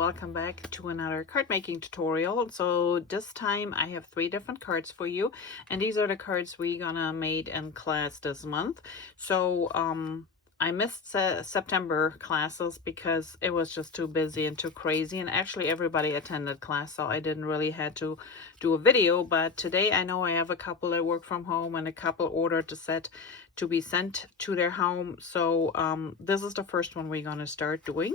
welcome back to another card making tutorial. So this time I have 3 different cards for you, and these are the cards we're gonna make in class this month. So I missed September classes because it was just too busy and too crazy, and actually everybody attended class, so I didn't really had to do a video. But today I know I have a couple that work from home and a couple ordered the set to be sent to their home. So this is the first one we're gonna start doing.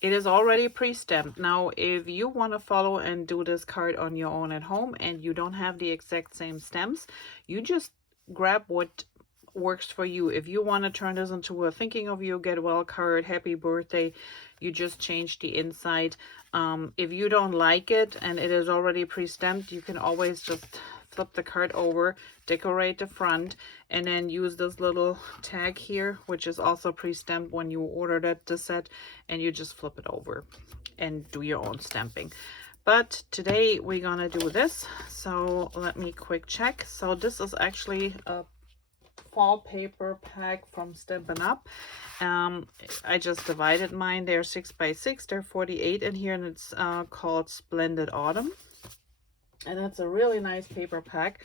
It is already pre-stamped. Now, if you want to follow and do this card on your own at home and you don't have the exact same stamps, you just grab what works for you. If you want to turn this into a thinking of you, get well card, happy birthday, you just change the inside. If you don't like it and it is already pre-stamped, you can always just flip the card over, decorate the front, and then use this little tag here, which is also pre-stamped when you ordered the set, and you just flip it over and do your own stamping. But today we're gonna do this, so let me quick check. So this is actually a fall paper pack from Stampin' Up. I just divided mine. They're 6 by 6, they're 48 in here, and it's called Splendid Autumn. And it's a really nice paper pack.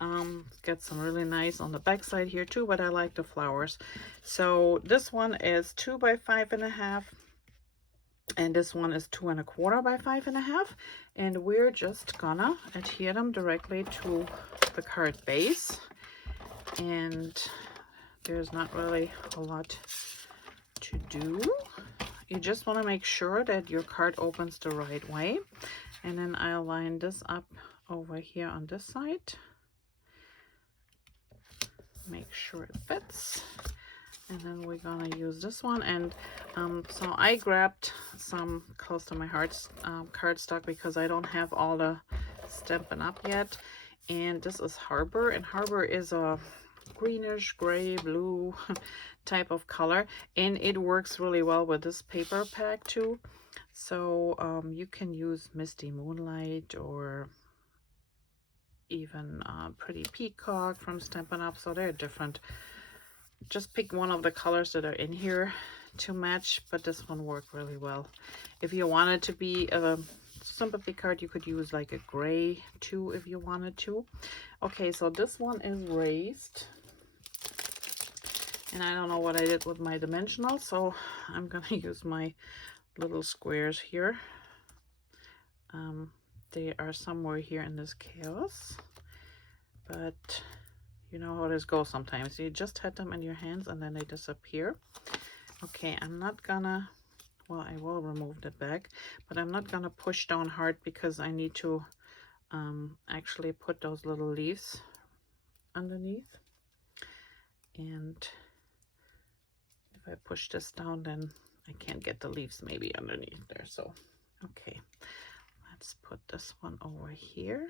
Got some really nice on the back side here too, but I like the flowers. So this one is 2 by 5.5, and this one is 2 1/4 by 5.5, and we're just gonna adhere them directly to the card base. And there's not really a lot to do. You just want to make sure that your card opens the right way. And then I'll line this up over here on this side. Make sure it fits. And then we're gonna use this one. And so I grabbed some close to my heart cardstock because I don't have all the Stampin' Up yet. And this is Harbor, and Harbor is a greenish gray blue type of color, and it works really well with this paper pack too. So you can use Misty Moonlight or even Pretty Peacock from Stampin' Up. So they're different. Just pick one of the colors that are in here to match, but this one worked really well. If you wanted to be a sympathy card, you could use like a gray too if you wanted to. Okay, so this one is raised, and I don't know what I did with my dimensional, so I'm gonna use my little squares here. They are somewhere here in this chaos, but you know how this goes sometimes. You just had them in your hands and then they disappear. Okay, I'm not gonna, well, I will remove the back, but I'm not gonna push down hard because I need to actually put those little leaves underneath. And if I push this down, then I can't get the leaves maybe underneath there. So okay, let's put this one over here,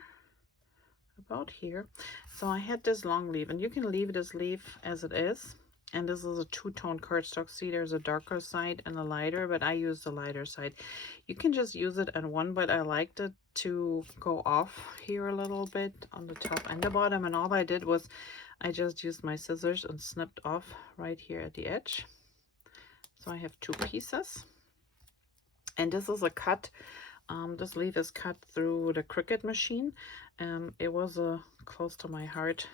about here. So I had this long leaf, and you can leave this leaf as it is. And this is a 2-tone cardstock. See, there's a darker side and a lighter, but I use the lighter side. You can just use it at one, but I liked it to go off here a little bit on the top and the bottom. And all I did was I just used my scissors and snipped off right here at the edge. So I have 2 pieces. And this is a cut. This leaf is cut through the Cricut machine. It was a close to my heart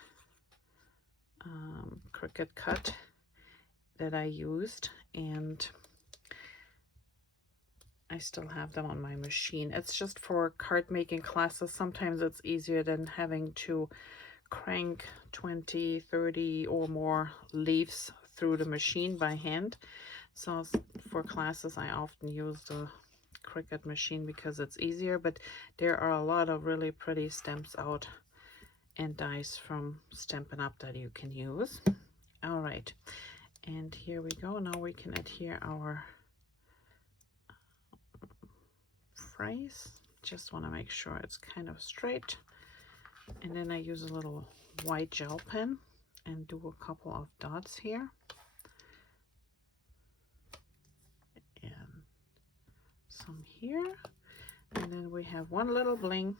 Cricut cut that I used, and I still have them on my machine. It's just for card making classes. Sometimes it's easier than having to crank 20, 30 or more leaves through the machine by hand. So for classes I often use the Cricut machine because it's easier, but there are a lot of really pretty stamps out and dies from Stampin' Up that you can use. All right, and here we go. Now we can adhere our phrase. Just want to make sure it's kind of straight, and then I use a little white gel pen and do a couple of dots here, and some here, and then we have one little bling,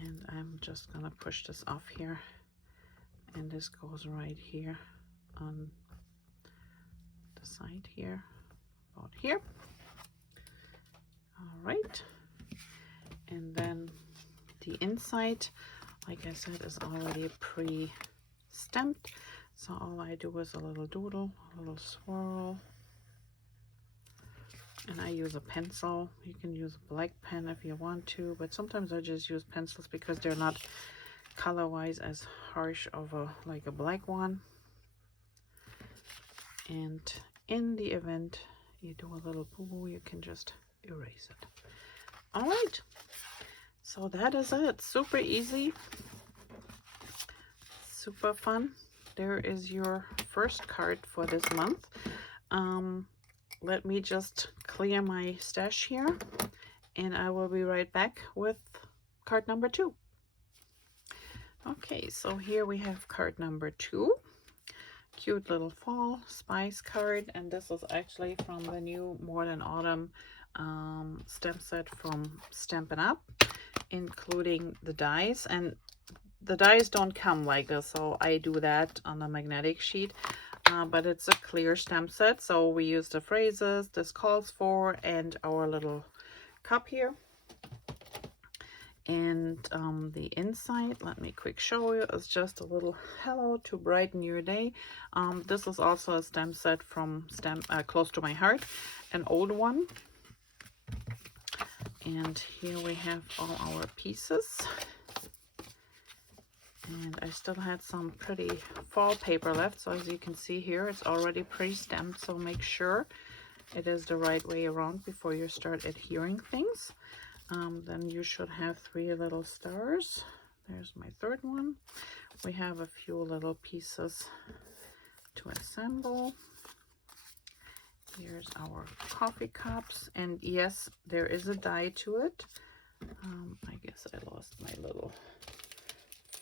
and I'm just gonna push this off here, and this goes right here on the side here, about here. All right, and then the inside, like I said, is already pre-stamped, so all I do is a little doodle, a little swirl, and I use a pencil. You can use a black pen if you want to, but sometimes I just use pencils because they're not color-wise as harsh of a like a black one. And in the event you do a little boo-boo, you can just erase it. All right, so that is it. Super easy, super fun. There is your first card for this month. Let me just clear my stash here, and I will be right back with card number 2. Okay, so here we have card number 2. Cute little fall spice card, and this is actually from the new Modern Autumn stamp set from Stampin' Up, including the dies. And the dies don't come like this, so I do that on the magnetic sheet. But it's a clear stamp set, so we use the phrases this calls for and our little cup here. And the inside, let me quick show you, is just a little hello to brighten your day. This is also a stamp set from Close to My Heart, an old one. And here we have all our pieces. And I still had some pretty fall paper left, so as you can see here, it's already pre-stamped, so make sure it is the right way around before you start adhering things. Then you should have 3 little stars. There's my 3rd one. We have a few little pieces to assemble. Here's our coffee cups, and yes, there is a die to it. I guess I lost my little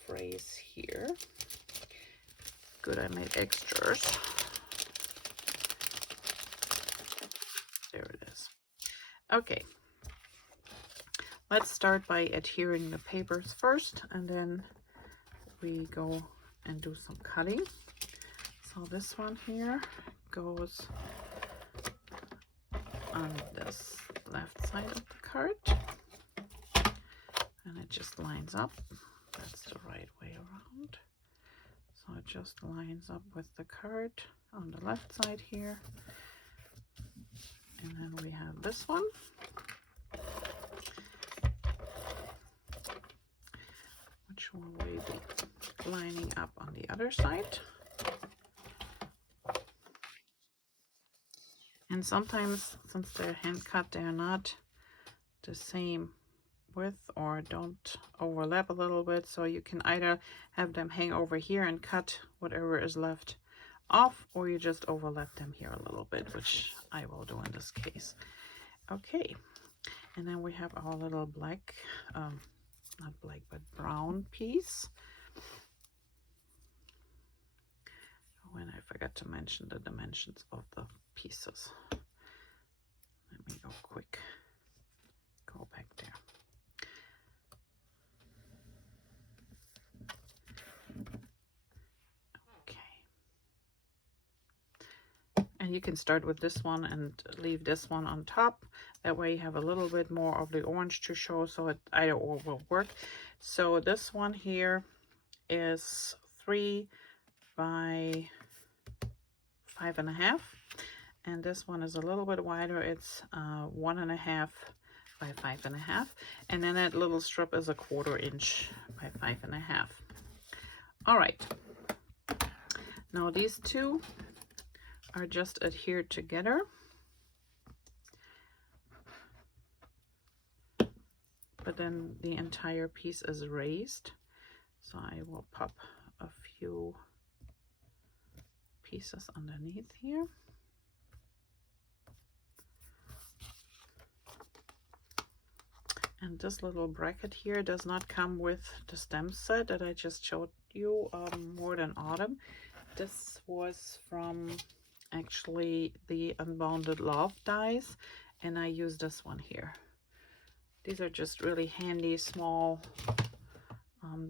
phrase here. Good, I made extras. There it is. Okay, let's start by adhering the papers first, and then we go and do some cutting. So this one here goes on this left side of the card, and it just lines up. That's the right way around. So it just lines up with the card on the left side here. And then we have this one. Which will we be lining up on the other side. And sometimes, since they're hand cut, they're not the same width or don't overlap a little bit, so you can either have them hang over here and cut whatever is left off, or you just overlap them here a little bit, which I will do in this case. Okay, and then we have our little black, not black, but brown piece. When I forgot to mention the dimensions of the pieces. Let me go back there. Okay. And you can start with this one and leave this one on top. That way you have a little bit more of the orange to show, so it either or will work. So this one here is 3 by 5.5, and this one is a little bit wider. It's 1.5 by 5.5, and then that little strip is 1/4 inch by 5.5. All right, now these two are just adhered together, but then the entire piece is raised, so I will pop a few pieces underneath here. And this little bracket here does not come with the stamp set that I just showed you, Modern Autumn. This was from actually the Unbounded Love dies, and I use this one here. These are just really handy small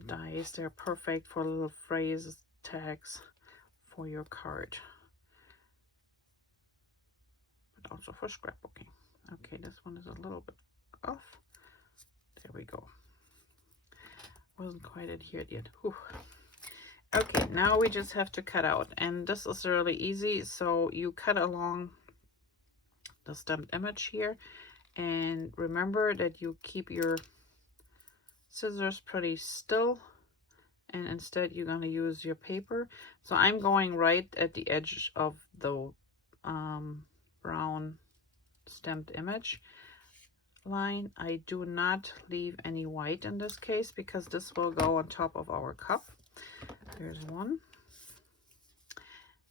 dies. They're perfect for little phrase tags for your card, but also for scrapbooking. Okay, this one is a little bit off. There we go. Wasn't quite adhered yet. Whew. Okay, now we just have to cut out, and this is really easy. So you cut along the stamped image here, and remember that you keep your scissors pretty still, and instead you're going to use your paper. So I'm going right at the edge of the brown stamped image line. I do not leave any white in this case because this will go on top of our cup. There's one,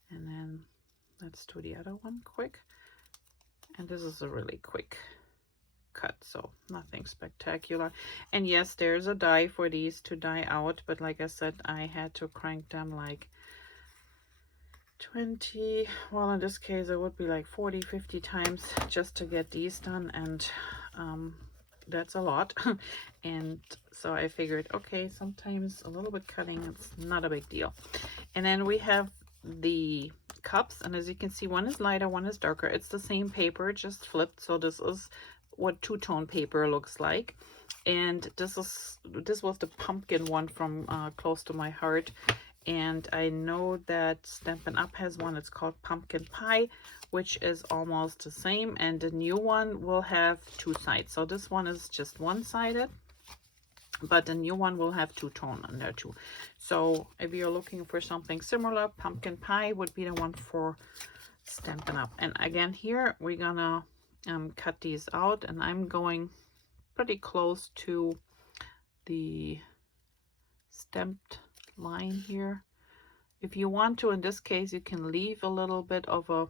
and then let's do the other one quick. And this is a really quick cut, so nothing spectacular. And yes, there's a die for these to die out, but like I said, I had to crank them like 20, well in this case it would be like 40, 50 times just to get these done, and that's a lot. And so I figured, okay, sometimes a little bit cutting, it's not a big deal. And then we have the cups, and as you can see, one is lighter, one is darker. It's the same paper, just flipped. So this is what two-tone paper looks like. And this was the pumpkin one from Close to My Heart. And I know that Stampin' Up! Has one, it's called Pumpkin Pie, which is almost the same. And the new one will have two sides. So this one is just one-sided, but the new one will have two-tone on there too. So if you're looking for something similar, Pumpkin Pie would be the one for Stampin' Up! And again, here we're gonna cut these out, and I'm going pretty close to the stamped line here. If you want to, in this case, you can leave a little bit of a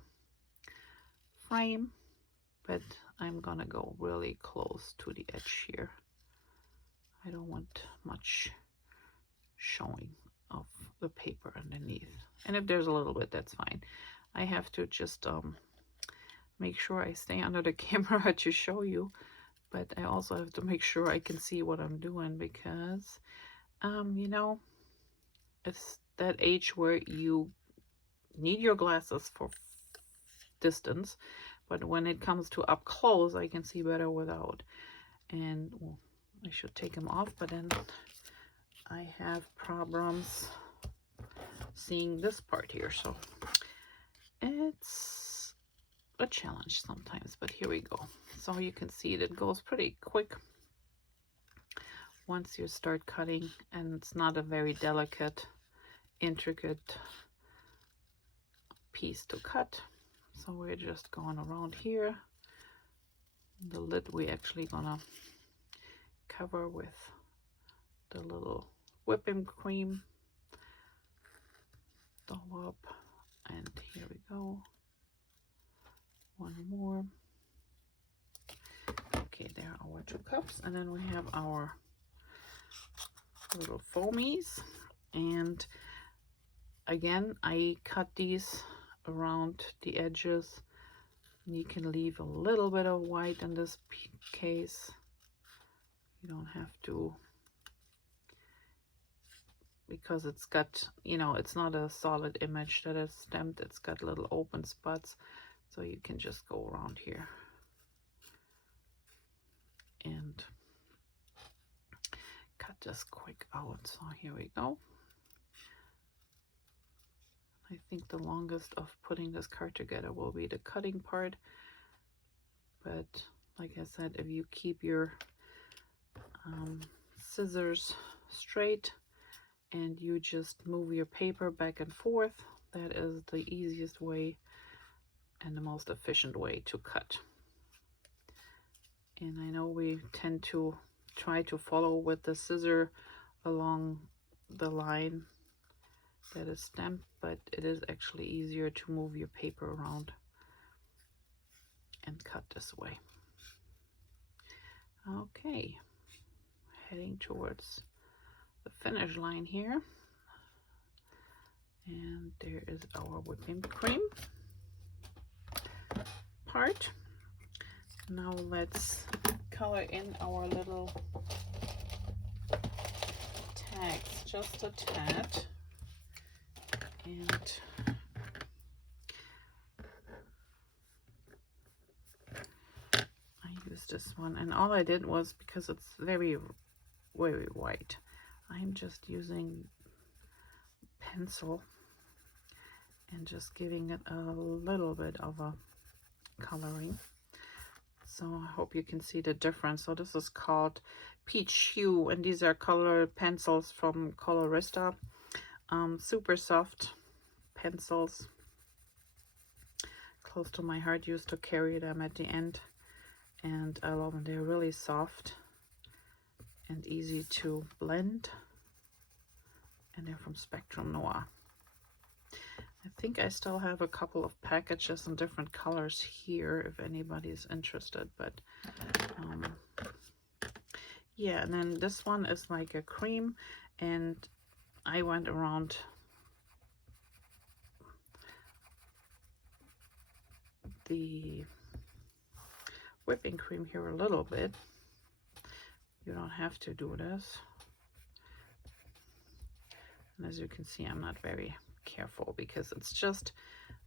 frame, but I'm gonna go really close to the edge here. I don't want much showing of the paper underneath. And if there's a little bit, that's fine. I have to just make sure I stay under the camera to show you, but I also have to make sure I can see what I'm doing, because you know, it's that age where you need your glasses for distance, but when it comes to up close, I can see better without. And well, I should take them off, but then I have problems seeing this part here, so it's a challenge sometimes, but here we go. So you can see it goes pretty quick once you start cutting, and it's not a very delicate, intricate piece to cut. So we're just going around here. The lid we actually gonna cover with the little whipping cream dollop, and here we go. One more. Okay, there are our two cups, and then we have our little foamies. And again, I cut these around the edges. You can leave a little bit of white in this case. You don't have to, because it's got, you know, it's not a solid image that is stamped. It's got little open spots, so you can just go around here and cut this quick out. So here we go. I think the longest of putting this card together will be the cutting part, but like I said, if you keep your scissors straight and you just move your paper back and forth, that is the easiest way and the most efficient way to cut. And I know we tend to try to follow with the scissor along the line that is stamped, but it is actually easier to move your paper around and cut this way. Okay, heading towards the finish line here, and there is our whipping cream part. Now let's color in our little tags, just a tad. And this one, and all I did was, because it's very white, I'm just using pencil and just giving it a little bit of a coloring. So I hope you can see the difference. So this is called Peach Hue, and these are colored pencils from Colorista. Super soft pencils, close to my heart. Used to carry them at the end, and I love them. They're really soft and easy to blend, and they're from Spectrum Noir. I think I still have a couple of packages in different colors here if anybody's interested, but yeah. And then this one is like a cream, and I went around the whipping cream here a little bit. You don't have to do this, and as you can see, I'm not very careful because it's just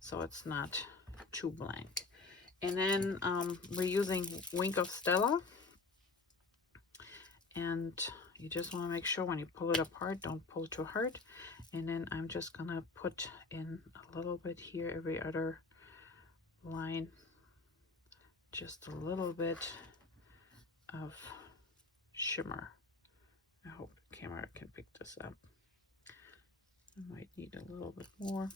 so it's not too blank. And then we're using Wink of Stella, and you just want to make sure when you pull it apart, don't pull too hard. And then I'm just gonna put in a little bit here every other line, just a little bit of shimmer. I hope the camera can pick this up. I might need a little bit more,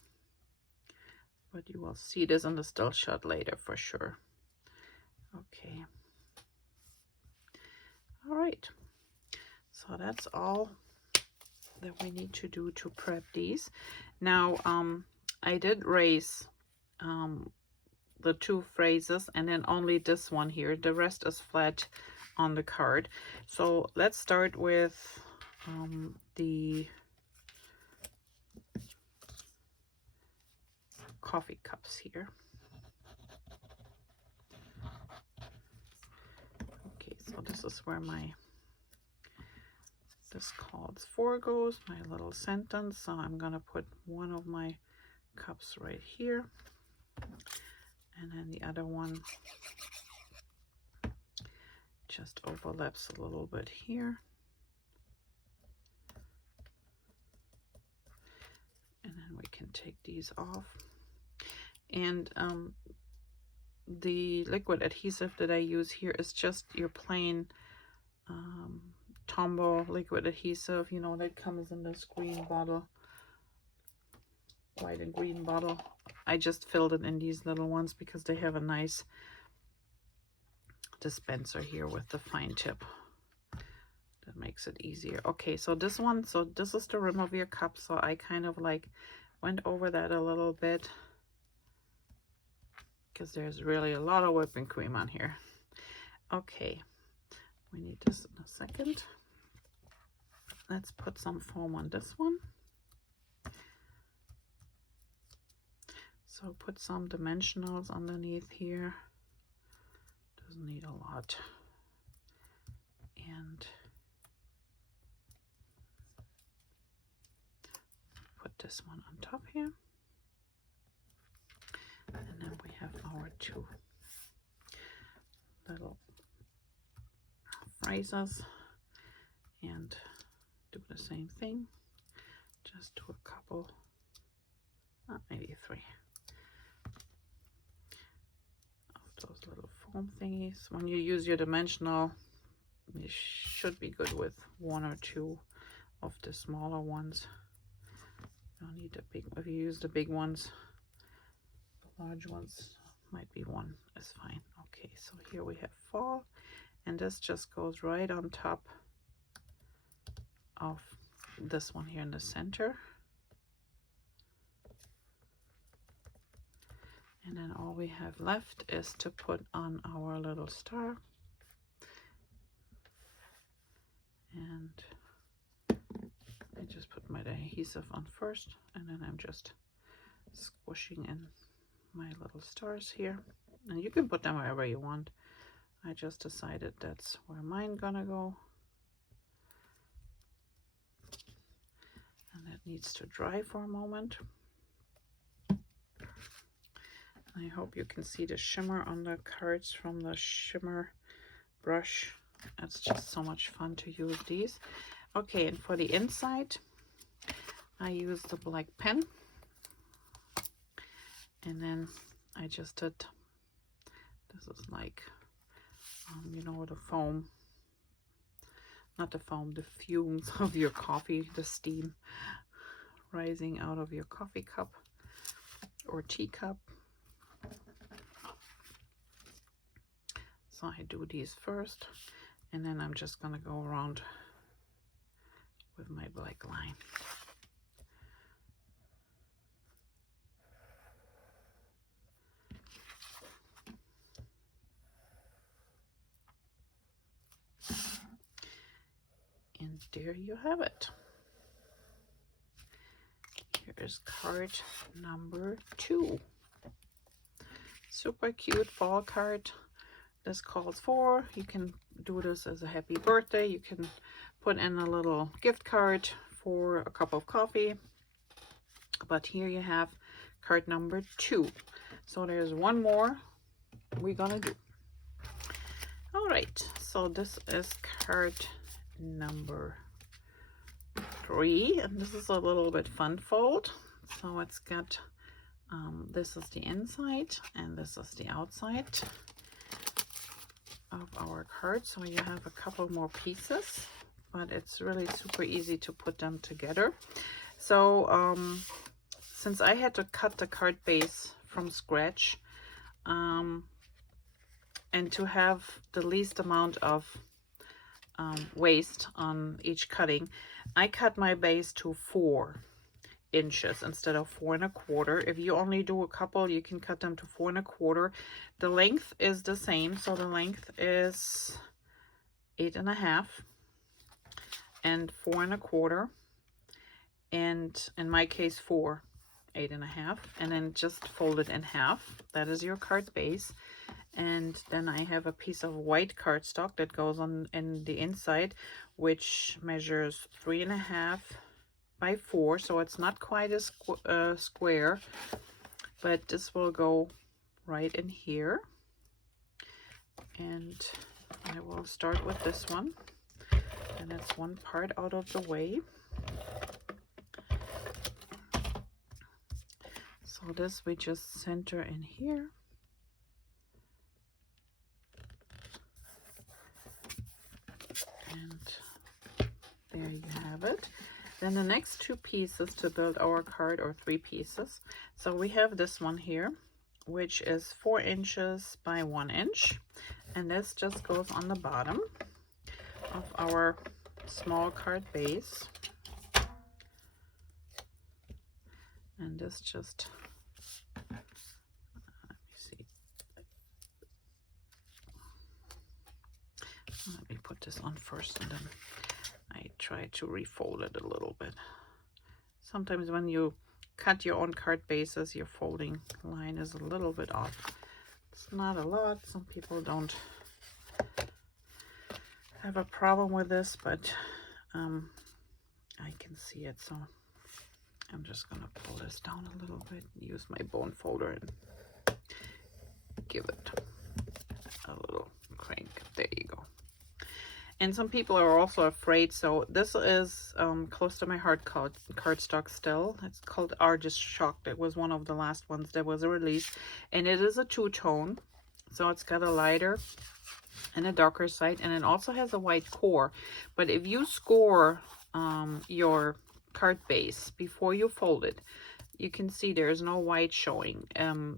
but you will see this in the still shot later for sure. Okay. All right. So that's all that we need to do to prep these. Now, I did raise the two phrases, and then only this one here. The rest is flat on the card. So let's start with the coffee cups here. Okay, so this is where this calls for goes, my little sentence. So I'm gonna put one of my cups right here, and then the other one just overlaps a little bit here. And then we can take these off. And the liquid adhesive that I use here is just your plain Tombow liquid adhesive, you know, that comes in this green bottle, white and green bottle. I just filled it in these little ones because they have a nice dispenser here with the fine tip. That makes it easier. Okay, so this one, so this is the rim of your cup. So I kind of like went over that a little bit because there's really a lot of whipping cream on here. Okay, we need this in a second. Let's put some foam on this one. So put some dimensionals underneath here. Doesn't need a lot. And put this one on top here. And then we have our two little phrases, and do the same thing. Just do a couple, maybe three of those little foam thingies. When you use your dimensional, you should be good with one or two of the smaller ones. You don't need the big. If you use the big ones, the large ones might be one is fine. Okay, so here we have fall, and this just goes right on top of this one here in the center. And then all we have left is to put on our little star. And I just put my adhesive on first, and then I'm just squishing in my little stars here. And you can put them wherever you want. I just decided that's where mine gonna go. And that needs to dry for a moment. I hope you can see the shimmer on the cards from the shimmer brush. It's just so much fun to use these. Okay, and for the inside, I use the black pen. And then I just did, this is like, you know, the foam, not the foam, the fumes of your coffee, the steam rising out of your coffee cup or teacup. So I do these first, and then I'm just gonna go around with my black line. And there you have it. Here's card number 2. Super cute fall card. This calls for, you can do this as a happy birthday. You can put in a little gift card for a cup of coffee. But here you have card number 2. So there's one more we're gonna do. All right, so this is card number 3, and this is a little bit fun fold. So it's got this is the inside and this is the outside of our card. So you have a couple more pieces, but it's really super easy to put them together. So since I had to cut the card base from scratch, and to have the least amount of waste on each cutting, I cut my base to 4 inches instead of 4 1/4. If you only do a couple, you can cut them to 4 1/4. The length is the same, so the length is 8 1/2 and 4 1/4, and in my case 4 8 1/2, and then just fold it in half. That is your card base. And then I have a piece of white cardstock that goes on in the inside, which measures 3 1/2 by 4, so it's not quite a square, but this will go right in here. And I will start with this one, and it's one part out of the way. So this we just center in here. And there you have it. Then the next 2 pieces to build our card, or 3 pieces. So we have this one here, which is 4 inches by 1 inch. And this just goes on the bottom of our small card base. And this just, let me see. Let me put this on first, and then I try to refold it a little bit. Sometimes when you cut your own card bases, your folding line is a little bit off. It's not a lot. Some people don't have a problem with this, but I can see it. So I'm just gonna pull this down a little bit, use my bone folder and give it a little crank. There you go. And some people are also afraid. So this is close to my heart cardstock still. It's called Artichoke. That was one of the last ones that was released. And it is a 2-tone. So it's got a lighter and a darker side. And it also has a white core. But if you score your card base before you fold it, you can see there's no white showing.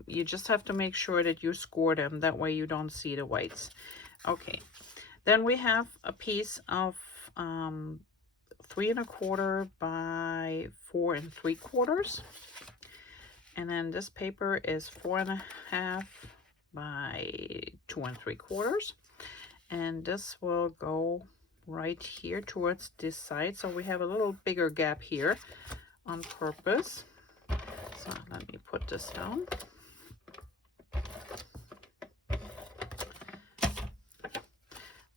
You just have to make sure that you score them. That way you don't see the whites. Okay. Then we have a piece of 3 1/4 by 4 3/4. And then this paper is 4 1/2 by 2 3/4. And this will go right here towards this side. So we have a little bigger gap here on purpose. So let me put this down.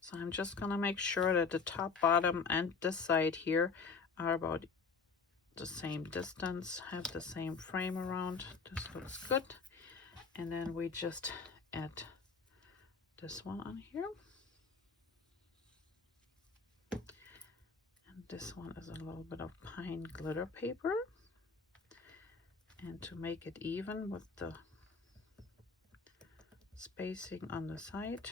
So I'm just gonna make sure that the top, bottom, and this side here are about the same distance, have the same frame around. This looks good. And then we just add this one on here. this one is a little bit of pine glitter paper, and to make it even with the spacing on the side,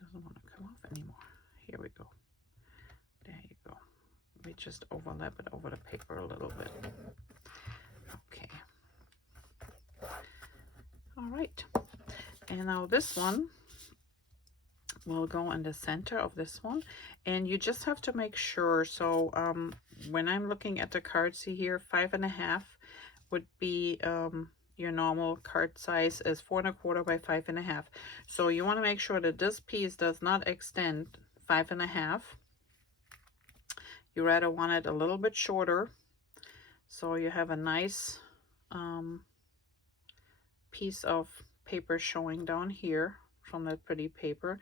doesn't want to come off anymore. Here we go. There you go. We just overlap it over the paper a little bit. Okay. All right. And now this one will go in the center of this one, and you just have to make sure. So when I'm looking at the card, see here, 5.5 would be your normal card size is 4.25 by 5.5. So you want to make sure that this piece does not extend 5.5. You rather want it a little bit shorter, so you have a nice piece of paper showing down here from that pretty paper,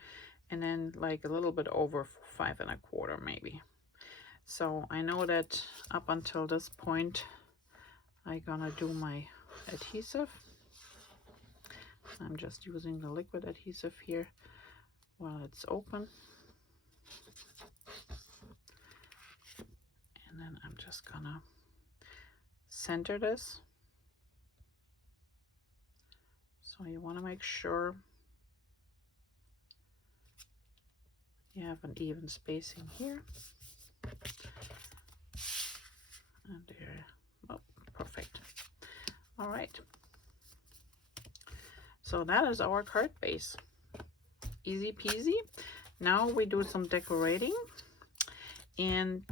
and then like a little bit over 5.25 maybe. So I know that up until this point I'm gonna do my adhesive. I'm just using the liquid adhesive here while it's open, and then I'm just gonna center this. So you want to make sure you have an even spacing here. And there, oh, perfect. All right. So that is our card base. Easy peasy. Now we do some decorating, and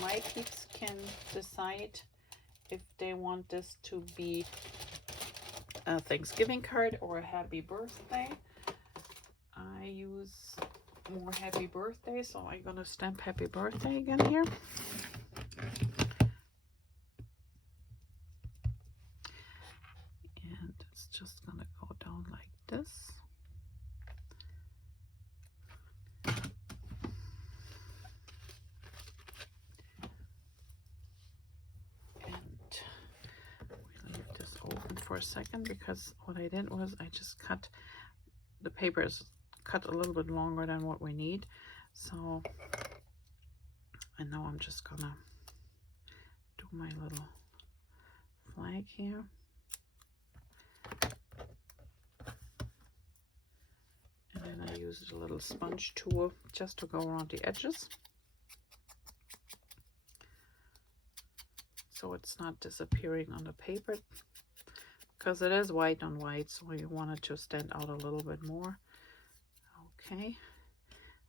my peeps can decide if they want this to be a Thanksgiving card or a happy birthday. I use more happy birthday, so I'm gonna stamp happy birthday again here. And it's just gonna go down like this. For a second, because what I did was I just cut the paper is cut a little bit longer than what we need. So and now I'm just gonna do my little flag here, and then I use a little sponge tool just to go around the edges so it's not disappearing on the paper, because it is white on white, so you want it to stand out a little bit more. Okay,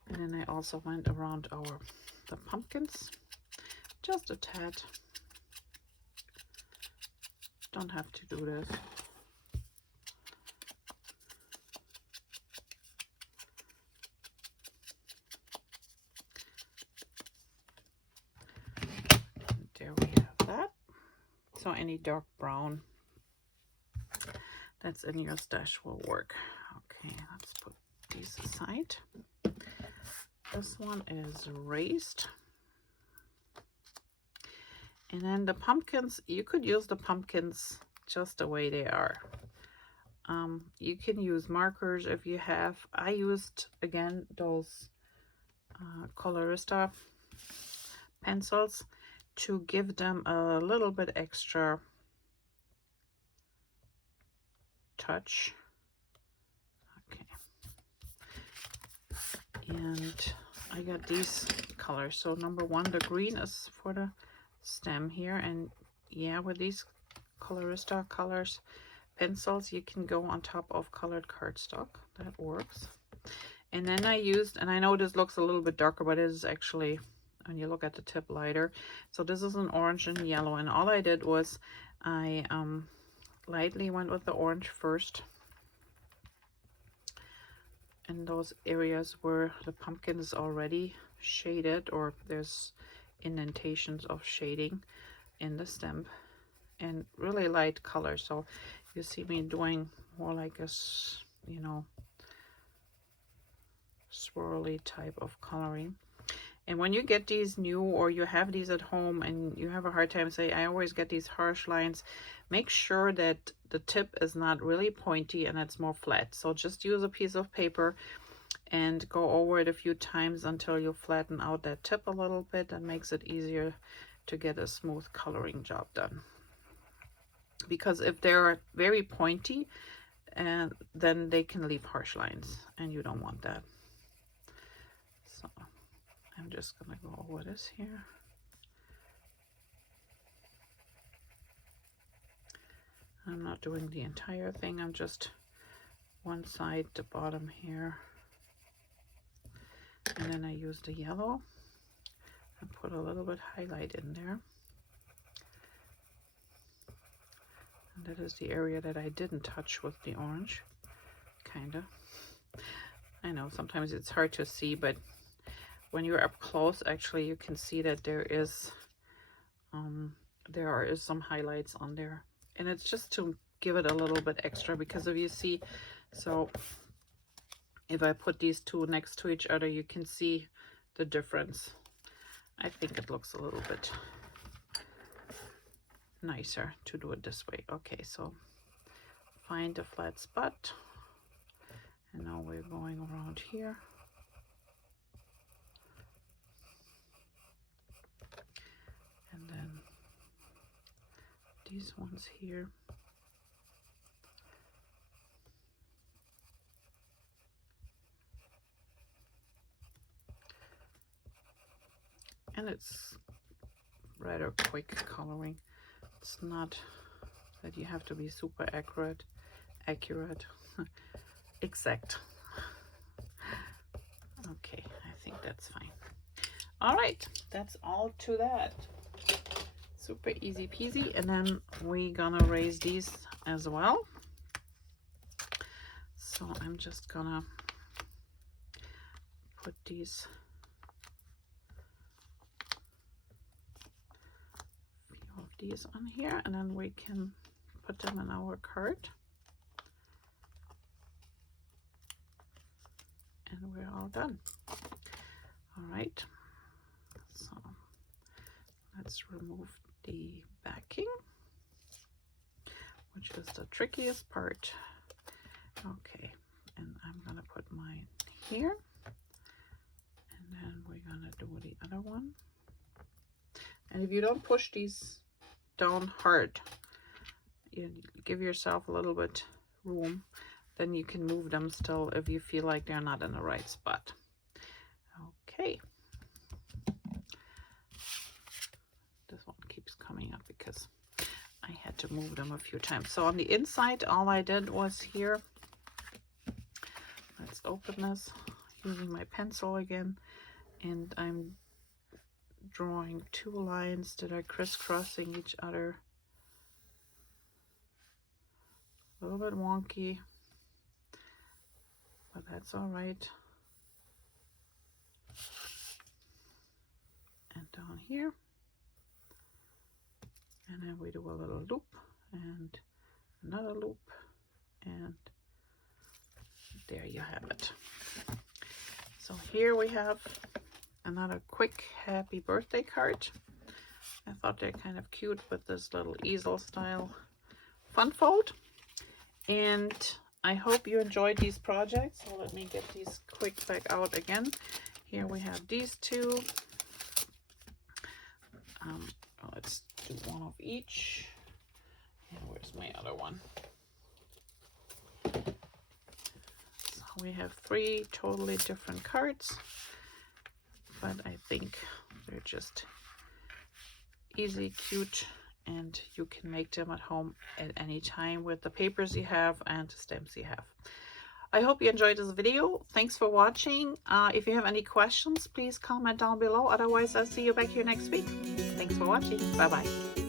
and then I also went around the pumpkins just a tad. Don't have to do this. And there we have that. So any dark brown that's in your stash will work. Okay, let's put these aside. This one is raised. And then the pumpkins, you could use the pumpkins just the way they are. You can use markers if you have. I used, again, those Colorista pencils to give them a little bit extra touch. Okay, and I got these colors. So number one, the green is for the stem here, and yeah, with these Colorista colors pencils, you can go on top of colored cardstock. That works. And then I used, and I know this looks a little bit darker, but it is actually, when you look at the tip, lighter. So this is an orange and yellow, and all I did was I lightly went with the orange first in those areas where the pumpkin is already shaded, or there's indentations of shading in the stem, and really light color. So you see me doing more like a, you know, swirly type of coloring. And when you get these new, or you have these at home and you have a hard time, say I always get these harsh lines, make sure that the tip is not really pointy and it's more flat. So just use a piece of paper and go over it a few times until you flatten out that tip a little bit. That makes it easier to get a smooth coloring job done. Because if they're very pointy, and then they can leave harsh lines, and you don't want that. So I'm just gonna go over this here. I'm not doing the entire thing, I'm just one side, the bottom here. And then I use the yellow and put a little bit highlight in there. And that is the area that I didn't touch with the orange, kinda. I know sometimes it's hard to see, but when you're up close, actually you can see that there is some highlights on there. And it's just to give it a little bit extra, because if you see, so if I put these two next to each other, you can see the difference. I think it looks a little bit nicer to do it this way. Okay, so find a flat spot, and now we're going around here. And then these ones here. And it's rather quick coloring. It's not that you have to be super accurate, exact. Okay, I think that's fine. All right, that's all to that. Super easy peasy. And then we're gonna raise these as well. So I'm just gonna put these few of these on here, and then we can put them in our card. And we're all done. All right, so let's remove the backing, which is the trickiest part. Okay, and I'm gonna put mine here, and then we're gonna do the other one. And if you don't push these down hard, you give yourself a little bit room, then you can move them still if you feel like they're not in the right spot. Okay. This one keeps coming up because I had to move them a few times. So on the inside, all I did was here. Let's open this using my pencil again, and I'm drawing two lines that are crisscrossing each other. A little bit wonky, but that's all right. And down here, and then we do a little loop and another loop, and there you have it. So here we have another quick happy birthday card. I thought they're kind of cute with this little easel style fun fold. And I hope you enjoyed these projects. So let me get these quick back out again. Here we have these two. Let's do one of each. And where's my other one? So we have three totally different cards, but I think they're just easy, cute, and you can make them at home at any time with the papers you have and the stamps you have. I hope you enjoyed this video. Thanks for watching. If you have any questions, please comment down below. Otherwise, I'll see you back here next week. Thanks for watching. Bye-bye.